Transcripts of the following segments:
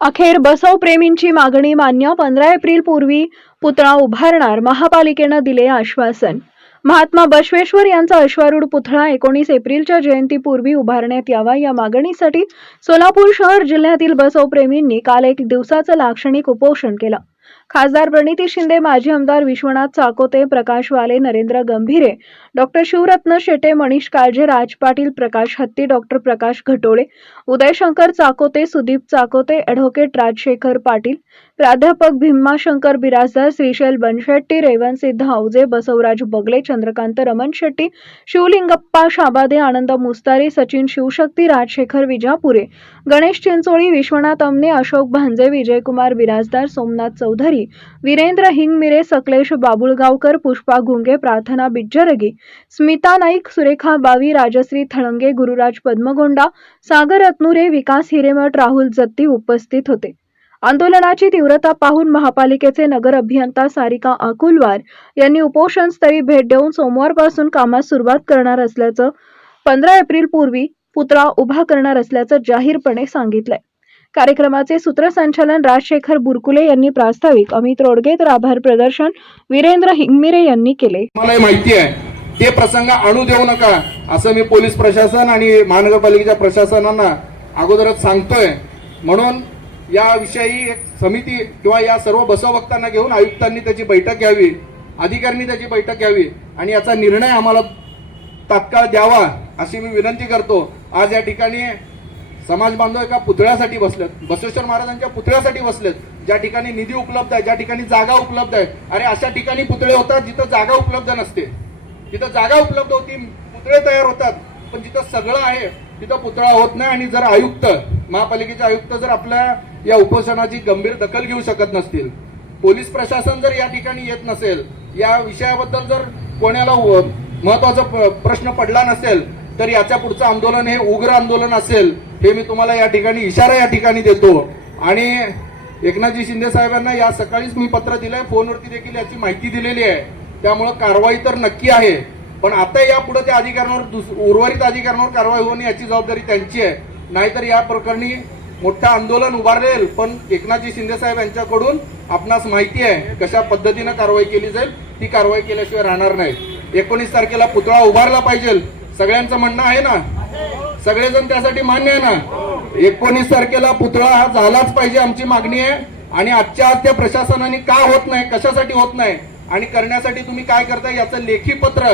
अखेर बसव प्रेमींची मागणी मान्य. 15 एप्रिल पूर्वी पुतळा उभारणार. महापालिकेनं दिले आश्वासन. महात्मा बसवेश्वर यांचा अश्वारूढ पुतळा 19 एप्रिलच्या जयंतीपूर्वी उभारण्यात यावा या मागणीसाठी सोलापूर शहर जिल्ह्यातील बसव प्रेमींनी काल 1 दिवसाचं लाक्षणिक उपोषण केलं. खासदार प्रणिती शिंदे, माजी आमदार विश्वनाथ चाकोते, प्रकाश वाले, नरेंद्र गंभीरे, डॉक्टर शिवरत्न शेटे, मनीष काळजे, राज पाटील, प्रकाश हत्ती, डॉक्टर प्रकाश घटोळे, उदयशंकर चाकोते, सुदीप चाकोते, ॲडव्होकेट राजशेखर पाटील, प्राध्यापक भीमाशंकर बिराजदार, श्रीशैल बनशेट्टी, रेवणसिद्ध आवजे, बसवराज बगले, चंद्रकांत रमण शेट्टी, शिवलिंगप्पा शाबादे, आनंद मुस्तारी, सचिन शिवशक्ती, राजशेखर विजापुरे, गणेश चिंचोळी, विश्वनाथ अमने, अशोक भांजे, विजयकुमार बिराजदार, सोमनाथ चौधरी, वीरेंद्र हिंगमिरे, सकलेश बाबुळगावकर, पुष्पा घुंगे, प्रार्थना बिज्जरगी, स्मिता नाईक, सुरेखा बावी, राजश्री थळंगे, गुरुराज पद्मगोंडा, सागर रत्नुरे, विकास हिरेमठ, राहुल जत्ती उपस्थित होते. आंदोलनाची तीव्रता पाहून महापालिकेचे नगर अभियंता सारिका अकुलवार यांनी उपोषणस्थळी भेट देऊन सोमवारपासून कामास सुरुवात करणार असल्याचं, 15 एप्रिल पूर्वी पुतळा उभा करणार असल्याचं जाहीरपणे सांगितलंय. कार्यक्रमाचे सूत्रसंचालन राजशेखर बुरकुले यांनी प्रास्ताविक, अमित रोडगे तर आभार प्रदर्शन वीरेंद्र हिंगमिरे यांनी केले. मला माहिती आहे ते प्रसंग आणू देऊ नका असं मी पोलीस प्रशासन आणि महानगरपालिकेच्या प्रशासनांना अगोदरच सांगतोय. म्हणून याविषयी एक समिती किंवा या सर्व बसवभक्तांना घेऊन आयुक्तांनी त्याची बैठक घ्यावी, अधिकाऱ्यांनी त्याची बैठक घ्यावी आणि याचा निर्णय आम्हाला तात्काळ द्यावा अशी मी विनंती करतो. आज या ठिकाणी समाज बांधव एका पुतळ्यासाठी बसलेत, बसवेश्वर महाराजांच्या पुतळ्यासाठी बसलेत, ज्या ठिकाणी निधी उपलब्ध आहे, ज्या ठिकाणी जागा उपलब्ध आहे. अरे अशा ठिकाणी पुतळे होतात जिथं जागा उपलब्ध नसते. जिथं जागा उपलब्ध होती पुतळे तयार होतात, पण जिथं सगळं आहे तिथं पुतळा होत नाही. आणि जर आयुक्त, महापालिकेचे आयुक्त जर आपल्या या उपोषणाची गंभीर दखल घेऊ शकत नसतील, पोलीस प्रशासन जर या ठिकाणी येत नसेल, या विषयाबद्दल जर कोणाला महत्वाचा प्रश्न पडला नसेल, तर याच्या पुढचं आंदोलन हे उग्र आंदोलन असेल हे मी तुम्हाला या ठिकाणी इशारा या ठिकाणी देतो. आणि एकनाथजी शिंदे साहेबांना या सकाळीच मी पत्र दिलंय, फोनवरती देखील याची माहिती दिलेली आहे. त्यामुळे कारवाई तर नक्की आहे, पण आता यापुढे त्या अधिकाऱ्यांवर, उर्वरित अधिकाऱ्यांवर कारवाई होणे याची जबाबदारी त्यांची आहे. नाहीतर या प्रकरणी मोठं आंदोलन उभारेल. पण एकनाथजी शिंदे साहेब यांच्याकडून आपणास माहिती आहे कशा पद्धतीनं कारवाई केली जाईल. ती कारवाई केल्याशिवाय राहणार नाही. 19 तारखेला पुतळा उभारला पाहिजे, सगळ्यांचं म्हणणं आहे ना, सगळेजण त्यासाठी मान्य आहे ना. 19 तारखेला पुतळा हा झालाच पाहिजे, आमची मागणी आहे. आणि आजच्या आज त्या प्रशासनाने का होत नाही, कशासाठी होत नाही आणि करण्यासाठी तुम्ही काय करताय याचं लेखी पत्र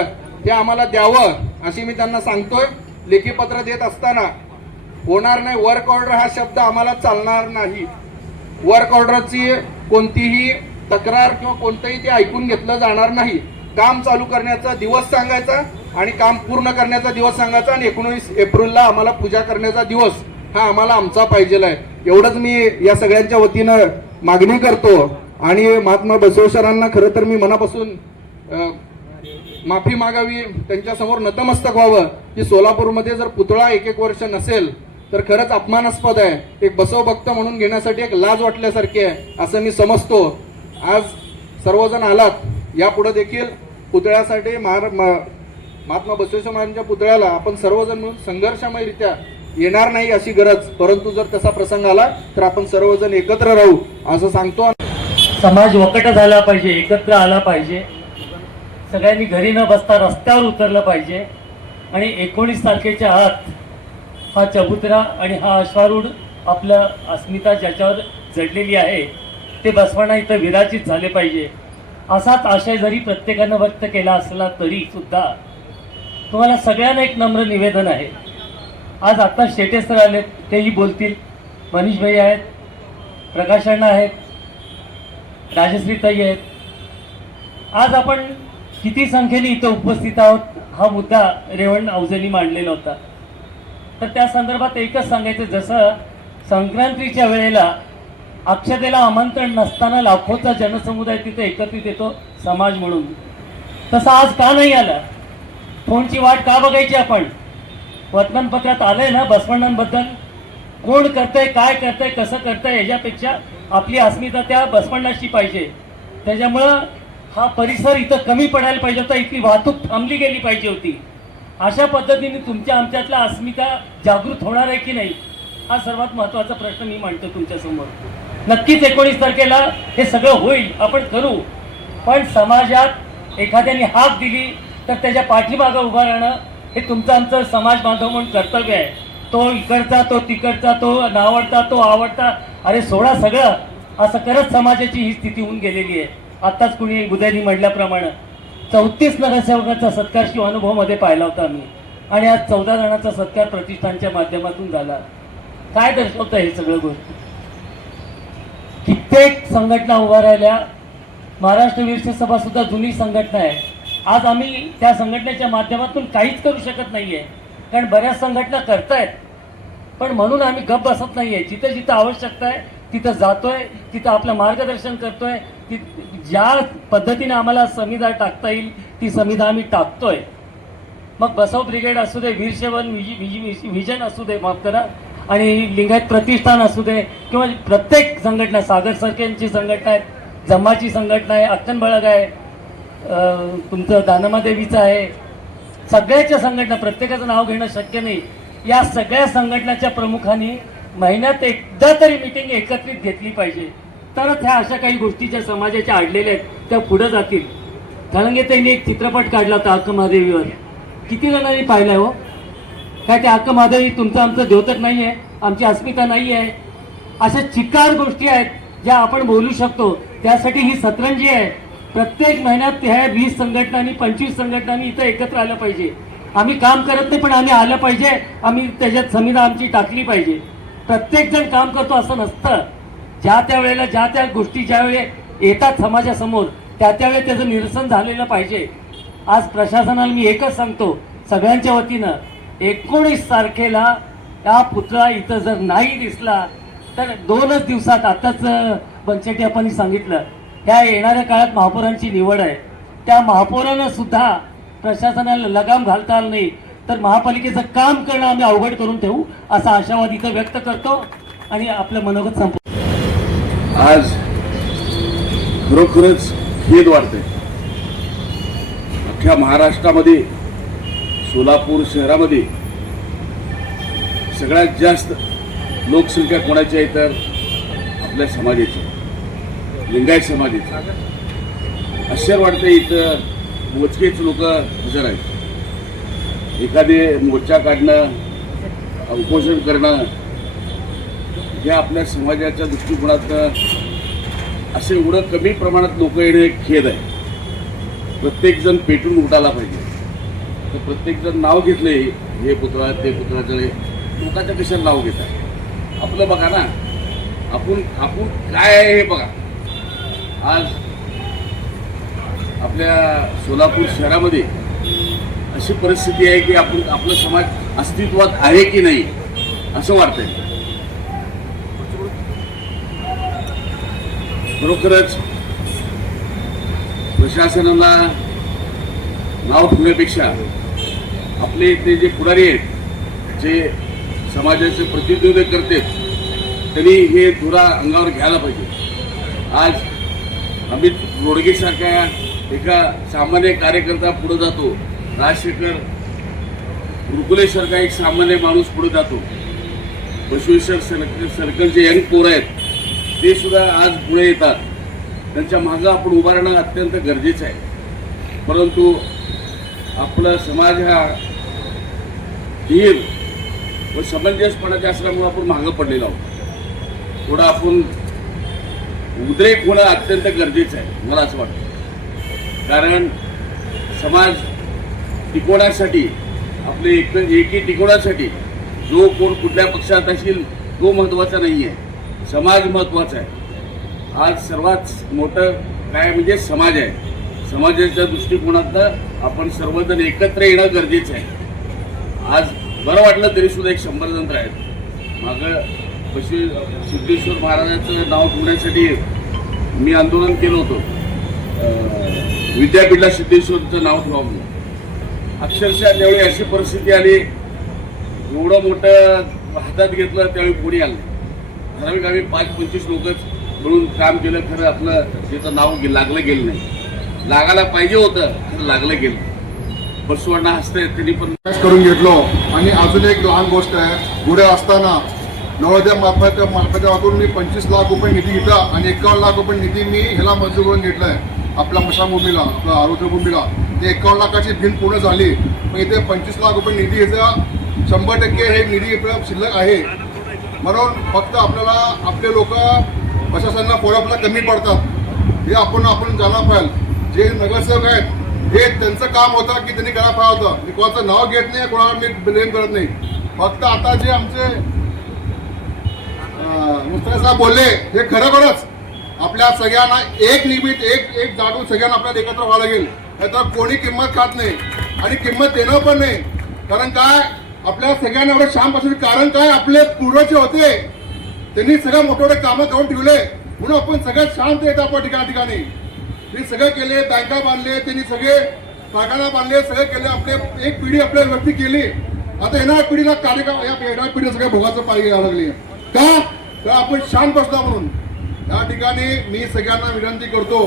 हे आम्हाला द्यावं अशी मी त्यांना सांगतोय. लेखी पत्र देत असताना होणार नाही, वर्क ऑर्डर हा शब्द आम्हाला चालणार नाही. वर्क ऑर्डरची कोणतीही तक्रार किंवा कोणतंही ते ऐकून घेतलं जाणार नाही. काम चालू करण्याचा दिवस सांगायचा आणि काम पूर्ण करण्याचा दिवस सांगायचा आणि 19 एप्रिलला आम्हाला पूजा करण्याचा दिवस हा आम्हाला आमचा पाहिजे आहे. एवढंच मी या सगळ्यांच्या वतीनं मागणी करतो. आणि महात्मा बसवेश्वरांना खरं तर मी मनापासून माफी मागावी, त्यांच्यासमोर नतमस्तक व्हावं की सोलापूरमध्ये जर पुतळा 1 वर्ष नसेल तर खरंच अपमानास्पद आहे. एक बसवभक्त म्हणून घेण्यासाठी एक लाज वाटल्यासारखी आहे असं मी समजतो. आज सर्वजण आलात, यापुढे देखील पुतळ्यासाठी महात्मा बसवेश्वर महाराजांच्या पुतळ्याला आपण सर्वजण मिळून संघर्षमयरित्या येणार नाही अशी गरज, परंतु जर तसा प्रसंग आला तर आपण सर्वजण एकत्र राहू असं सांगतो. समाज वकट झाला पाहिजे, एकत्र आला पाहिजे, सगळ्यांनी घरी न बसता रस्त्यावर उतरलं पाहिजे. आणि 19 तारखेच्या आत हा चबुतरा आणि हा अश्वारूढ आपलं अस्मिता ज्याच्यावर जडलेली आहे ते बसवांना इथं विराजित झाले पाहिजे. असाच आशय जरी प्रत्येकानं व्यक्त केला असला तरी सुद्धा तुम्हाला सगळ्यांना एक नम्र निवेदन आहे. आज आत्ता शेटे सर आले, तेही बोलतील, मनीष भाई आहेत, प्रकाशांना आहेत, राजश्रीताई आहेत. आज आपण किती संख्येने इथं उपस्थित आहोत हा मुद्दा रेवण आवजेंनी मांडलेला होता. तर त्या संदर्भात एकच सांगायचं, जसं संक्रांतीच्या वेळेला अक्षतेला आमंत्रण नसताना लाखोचा जनसमुदाय तिथे एकत्रित येतो समाज म्हणून, तसं आज का नाही आला? फोनची वाट का बघायची आपण? वर्तमानपत्रात आलंय ना बसवण्णांबद्दल, कोण करतंय, काय करतंय, कसं करतंय, याच्यापेक्षा आपली अस्मिता त्या बसवण्णाशी पाहिजे. त्याच्यामुळं हा परिसर इथं कमी पडायला पाहिजे होता, इथली वाहतूक थांबली गेली पाहिजे होती. अशा पद्धतीने तुमच्या आमच्यातला अस्मिता जागृत होणार आहे की नाही हा सर्वात महत्त्वाचा प्रश्न मी मांडतो तुमच्यासमोर. नक्कीच 19 तारखेला हे सगळं होईल, आपण करू, पण समाजात एखाद्याने हाक दिली तर त्याच्या पाठीमागं उभं राहणं हे तुमचं आमचं समाज बांधव म्हणून कर्तव्य आहे. तो इकडचा, तो तिकडचा, तो नावडता, तो आवडता, अरे सोडा सगळं, असं करत समाजाची ही स्थिती होऊन गेलेली आहे. आत्ताच कुणी उदयनी म्हटल्याप्रमाणे 34 नगरसेवकांचा सत्कार शिवानुभवमध्ये पाहिला होता आम्ही, आणि आज 14 जणांचा सत्कार प्रतिष्ठानच्या माध्यमातून झाला. काय दर्शवतं हे सगळं गोष्ट? कित्येक संघटना उभा राहिल्या. महाराष्ट्र वीरशैव सभा सुद्धा जुनी संघटना आहे. आज आम्ही त्या संघटनेच्या माध्यमातून काहीच करू शकत नाहीये, कारण बऱ्याच संघटना करतायत, पण म्हणून आम्ही गप्प बसत नाहीये. जिथं जिथं आवश्यकता आहे तिथं जातोय, तिथं आपलं मार्गदर्शन करतोय, ज्या पद्धतीने आम्हाला संविधान टाकता येईल ती संविधान आम्ही टाकतोय. मग बसव ब्रिगेड असू दे, वीरशैवन विजन असू दे, माफ करा, आणि लिंगायत प्रतिष्ठान असू दे, किंवा प्रत्येक संघटना, सागर सरकेंची संघटना आहे, जम्माची संघटना आहे, अक्कन बळग आहे, तुमचं दानमादेवीचं आहे, सगळ्याच्या संघटना, प्रत्येकाचं नाव घेणं शक्य नाही. या सगळ्या संघटनाच्या प्रमुखांनी महिन्यात एकदा तरी मीटिंग एकत्रित घेतली पाहिजे, तरच ह्या अशा काही गोष्टी ज्या समाजाच्या अडलेल्या आहेत त्या पुढे जातील. कारण त्यांनी एक चित्रपट काढला होता अक्क महादेवीवर, किती जणांनी पाहिलाय हो? काय ते अक्क महादेवी तुमचं आमचं द्योतक नाही आहे, आमची अस्मिता नाही आहे? अशा चिकार गोष्टी आहेत ज्या आपण बोलू शकतो. त्यासाठी ही सतरंजी आहे. प्रत्येक महिन्यात ह्या 20 संघटनांनी 25 संघटनांनी इथं एकत्र आलं पाहिजे. आम्ही काम करत नाही, पण आम्ही आलं पाहिजे, आम्ही त्याच्यात संविधा आमची टाकली पाहिजे. प्रत्येक जण काम करतो असं नसतं. ज्या त्या वेळेला ज्या त्या गोष्टी ज्यावेळी येतात समाजासमोर त्या त्यावेळी त्याचं निरसन झालेलं पाहिजे. आज प्रशासनाला मी एकच सांगतो सगळ्यांच्या वतीनं, 19 तारखेला हा पुतळा इथं जर नाही दिसला तर 2च दिवसात, आताच बनशेट्टी आपण सांगितलं, ह्या येणाऱ्या काळात महापौरांची निवड आहे. त्या महापौरांना सुद्धा प्रशासनाला लगाम घालता आलं नाही तर महापालिकेचं काम करणं आम्ही अवघड करून ठेवू, असा आशावाद इथं व्यक्त करतो आणि आपलं मनोगत संपवतो. आज खरोखरच खेद वाटते. अख्ख्या महाराष्ट्रामध्ये सोलापूर शहरामध्ये सगळ्यात जास्त लोकसंख्या कोणाची आहे तर आपल्या समाजाची, लिंगायत समाजाची. आश्चर्य वाटते इथं मोजकेच लोक हजर आहेत. एखादे मोर्चा काढणं, उपोषण करणं, हे आपल्या समाजाच्या दृष्टिकोनातनं असे एवढं कमी प्रमाणात लोक येणं एक खेद आहे. प्रत्येकजण पेटून उठायला पाहिजे. तर प्रत्येकजण नाव घेतले, हे पुतळा ते पुतळाचं, लोकांचं कशाला नाव घेतात? आपलं बघा ना, आपण काय आहे हे बघा. आज आपल्या सोलापूर शहरामध्ये अशी परिस्थिती आहे की आपलं समाज अस्तित्वात आहे की नाही असं वाटतंय. खरोखरच प्रशासनाला नाव ठेवण्यापेक्षा आपले इथले जे पुढारी आहेत, जे समाजाचे प्रतिनिधित्व करतात, त्यांनी हे धुरा अंगावर घ्यायला पाहिजे. आज अमित रोडगेसारख्या एका सामान्य कार्यकर्ता पुढे जातो, राजशेखर रुकुलेसारखा एक सामान्य माणूस पुढे जातो, बसवेश्वर सर्कलचे यंग पोर आहेत ते सुद्धा आज पुढे येतात. त्यांच्या मागं आपण उभं राहणं अत्यंत गरजेचं आहे. परंतु आपला समाज हा धीर व समंजसपणाच्या असल्यामुळे आपण मागं पडलेलो आहोत. थोडं आपण उद्रेक होणं अत्यंत गरजेचं आहे मला असं वाटतं. कारण समाज टिकवण्यासाठी, आपले एकी टिकवण्यासाठी जो कोण कुठल्या पक्षात असेल तो महत्त्वाचा नाही आहे, समाज महत्त्वाचा आहे. आज सर्वात मोठं काय म्हणजे समाज आहे. समाजाच्या दृष्टिकोनातनं आपण सर्वजण एकत्र येणं गरजेचं आहे. आज बरं वाटलं तरी सुद्धा 100 जण आहेत. मागं सिद्धेश्वर महाराजांचं नाव ठेवण्यासाठी मी आंदोलन केलं होतं, विद्यापीठला सिद्धेश्वरचं नाव ठेवा म्हणून. अक्षरशः त्यावेळी अशी परिस्थिती आली, एवढं मोठं हातात घेतलं त्यावेळी कोणी आलं. ठराविक आम्ही 5-25 लोकच मिळून काम केलं. खरं आपलं त्याचं नाव लागलं गेलं नाही. लागायला पाहिजे होतं, खरं लागलं गेलं. बसवण्णा हसते त्यांनी पण करून घेतलो. आणि अजून एक लहान गोष्ट आहे, पुढे असताना नवोदय मार्फतातून मी 25 लाख रुपये निधी घेतला आणि 51 लाख रुपये निधी मी ह्याला मंजूर करून घेतला आहे आपल्या मशाभूमीला, आपल्या आरोग्यभूमीला. ते 51 लाखाची भिंत पूर्ण झाली, मग इथे 25 लाख रुपये निधी याचा 100% हे निधी आपल्या शिल्लक आहे. म्हणून फक्त आपल्याला आपले लोक प्रशासनाला फॉलोअपला कमी पडतात, हे आपण जाणलं पाहिजे. जे नगरसेवक आहेत हे त्यांचं काम होतं की त्यांनी करायला पाहिजे होतं. मी कोणाचं नाव घेत नाही, कोणाला मी ब्लेम करत नाही. फक्त आता जे आमचे मुस्ताक साहेब बोलले हे खरोखरच आपल्या सगळ्यांना एक निमित्त एक जागून सगळ्यांना आपल्याला एकत्र व्हावं लागेल. नाहीतर कोणी किंमत खात नाही आणि किंमत देणं पण नाही. कारण काय, आपल्या सगळ्यांना एवढं शांतपासून कारण काय, आपले पूर्वज होते त्यांनी सगळं मोठे मोठे कामं करून ठेवले, म्हणून आपण सगळ्यात शांत येत आपण ठिकाणी. त्यांनी सगळं केले, बँका बांधले, त्यांनी सगळे कारखाना बांधले, सगळे केले. आपले एक पिढी आपल्या व्यक्ती केली. आता येणाऱ्या पिढीला कार्यक्रम, या येणाऱ्या पिढीला सगळ्या भोगाचं पाहिजे यायला लागली. का तर आपण शांत बसला म्हणून. या ठिकाणी मी सगळ्यांना विनंती करतो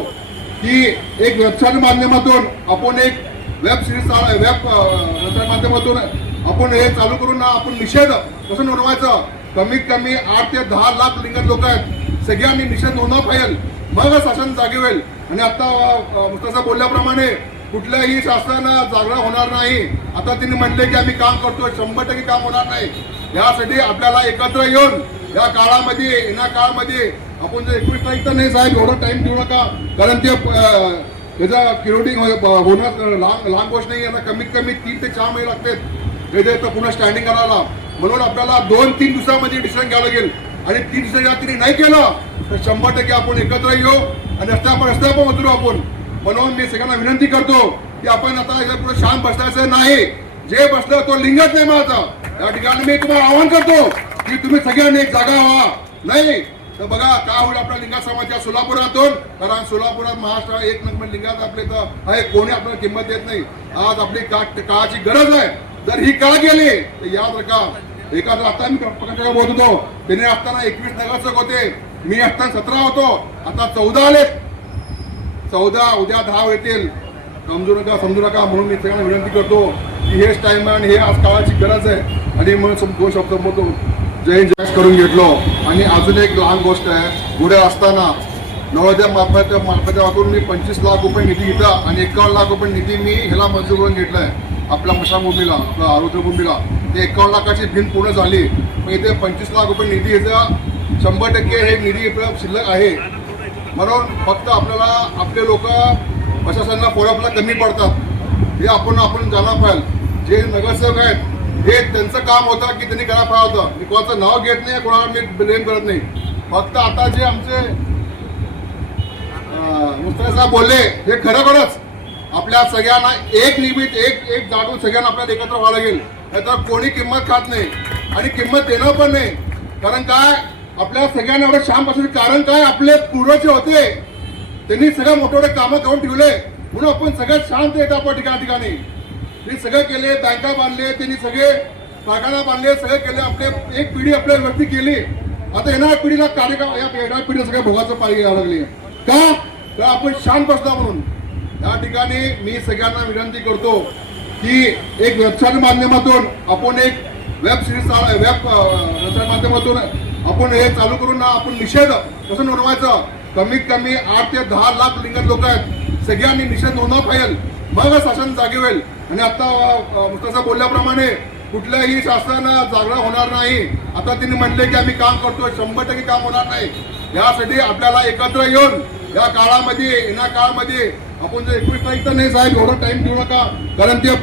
की एक वेबसाईट माध्यमातून आपण एक वेब सिरीज माध्यमातून आपण हे चालू करून ना आपण निषेध कसं नोंदवायचं. कमीत कमी 8 ते 10 लाख लिंगायत लोक आहेत, सगळ्यांनी निषेध नोंदवला पाहिजे, मग शासन जागे होईल. आणि आता मुस्ताक साहेब बोलल्याप्रमाणे कुठल्याही शासन जागरण होणार नाही. आता त्यांनी म्हटले की आम्ही काम करतोय, 100% काम होणार नाही. यासाठी आपल्याला एकत्र येऊन या काळामध्ये, येण्या काळामध्ये आपण जर 21 तारीख तर नाही साहेब, एवढा टाइम देऊ नका, कारण ते त्याचा क्युरेटिंग होणं लहान गोष्ट नाही. यांना कमीत कमी 3 ते 4 महिने लागतात त्याचे तर पुन्हा स्टँडिंग करायला. म्हणून आपल्याला 2-3 दिवसामध्ये डिसिजन घ्यावं लागेल. आणि 3 दिवसाच्या तिने नाही केलं तर 100% आपण एकत्र येऊ आणि रस्त्यावर उतरू आपण. म्हणून मी सगळ्यांना विनंती करतो की आपण आता याच्या पुढे शांत बसण्याचं नाही. जे बसलं तो लिंगच नाही माझा. या ठिकाणी मी तुम्हाला आवाहन करतो की तुम्ही सगळ्यांनी एक जागा व्हा. नाही तर बघा काय होईल आपल्या लिंगायत समाजाच्या सोलापुरातून. कारण सोलापुरात महाराष्ट्र एक नंबर लिंगायत आपले तर आहे, कोणी आपल्याला किंमत देत नाही. आज आपली काळाची गरज आहे. जर ही काळ गेली तर याद रखा. एखादं आता मी पक्षाला बोलत होतो, त्यांनी असताना 21 नगरसेवक होते, मी असताना 17 होतो, आता 14 आलेत. 14 उद्या 10 येतील. समजू नका. म्हणून मी सगळ्यांना विनंती करतो की हेच टाइम आहे आणि हे आज काळाची गरज आहे. आणि म्हणून 2 शब्द बोलतो. जय जय करून घेतलो. आणि अजून एक लहान गोष्ट आहे, पुढे असताना नवोदय मार्फतातून मी 25 लाख रुपये निधी घेतला आणि 51 लाख रुपये निधी मी ह्याला मंजूर करून घेतला आहे आपल्या मशाभूमीला, आपल्या आरोग्यभूमीला. ते 51 लाखाची भिंत पूर्ण झाली, मग इथे 25 लाख रुपये निधी याचा 100% हे निधी आपल्या शिल्लक आहे. म्हणून फक्त आपल्याला आपले लोक प्रशासनाला फॉलोअपला कमी पडतात, हे आपण जाणलं पाहिजे. जे नगरसेवक आहेत हे त्यांचं काम होतं की त्यांनी करायला पाहिजे होतं. मी कोणाचं नाव घेत नाही, कोणाला मी ब्लेम करत नाही. फक्त आता जे आमचे मुस्ताक साहेब बोलले हे खरोखरच आपल्या सगळ्यांना एक निमित्त एक जागून सगळ्यांना आपल्याला एकत्र व्हावं लागेल. नाहीतर कोणी किंमत खात नाही आणि किंमत देणं पण नाही. कारण काय, आपल्या सगळ्यांना एवढं शांतपासून कारण काय, आपले पूर्वज होते त्यांनी सगळं मोठे मोठे कामं करून ठेवले, म्हणून आपण सगळ्यात शांत येत आपण ठिकाणी. त्यांनी सगळं केले, बँका बांधले, त्यांनी सगळे कारखाना बांधले, सगळे केले. आपले एक पिढी आपल्या व्यक्ती केली. आता येणाऱ्या पिढीला कार्यक्रम, या येणाऱ्या पिढीला सगळ्या भोगाचं पाहिजे यायला लागली. का तर आपण शांत बसला म्हणून. या ठिकाणी मी सगळ्यांना विनंती करतो की एक वेबसाईट माध्यमातून आपण एक वेब सिरीज माध्यमातून आपण हे चालू करून ना आपण निषेध कसं नोंदवायचं. कमीत कमी 8 ते 10 लाख लिंगायत लोक आहेत, सगळ्यांनी निषेध नोंदवला पाहिजे, मग शासन जागे होईल. आणि आता मुस्ताक साहेब बोलल्याप्रमाणे कुठल्याही शासन जागरण होणार नाही. आता त्यांनी म्हटले की आम्ही काम करतोय, 100% काम होणार नाही. यासाठी आपल्याला एकत्र येऊन या काळामध्ये, येण्या काळामध्ये आपण जर 21 तारीख तर नाही साहेब, एवढा टाइम देऊ नका, कारण ते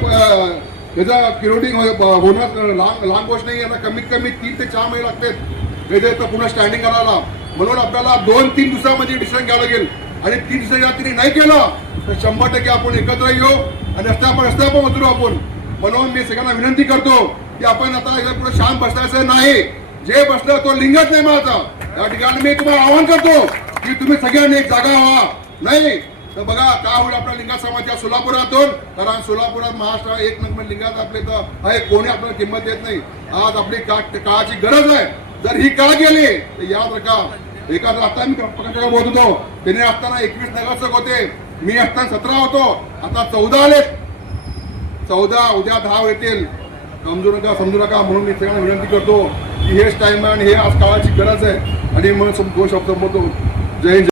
त्याचा क्युरेटिंग होणं लहान गोष्ट नाही. यांना कमीत कमी 3 ते 4 महिने लागतात त्याचे तर पुन्हा स्टँडिंग करायला. म्हणून आपल्याला 2-3 दिवसामध्ये डिसिजन घ्यावं लागेल. आणि 3 दिवसाच्या तिने नाही केलं तर 100% आपण एकत्र येऊ आणि रस्त्यावर उतरू आपण. म्हणून मी सगळ्यांना विनंती करतो की आपण आता याच्या पुढे शांत बसण्याचं नाही. जे बसलं तो लिंगच नाही माझा. या ठिकाणी मी तुम्हाला आवाहन करतो की तुम्ही सगळ्यांनी एक जागा व्हा. नाही तर बघा काय होईल आपल्या लिंगायत समाजाच्या सोलापुरातून. कारण सोलापुरात महाराष्ट्र एक नंबर लिंगायत आपले तर आहे, कोणी आपल्याला किंमत देत नाही. आज आपली काळाची गरज आहे. जर ही काळ गेली तर याद रखा. एखादं आता मी पक्षाला बोलत होतो, त्यांनी असताना 21 नगरसेवक होते, मी असताना 17 होतो, आता 14 आलेत. 14 उद्या 10 येतील. समजू नका. म्हणून मी सगळ्यांना विनंती करतो की हेच टाइम आहे आणि हे आज काळाची गरज आहे. आणि म्हणून दोन शब्द बोलतो. जय हिंद.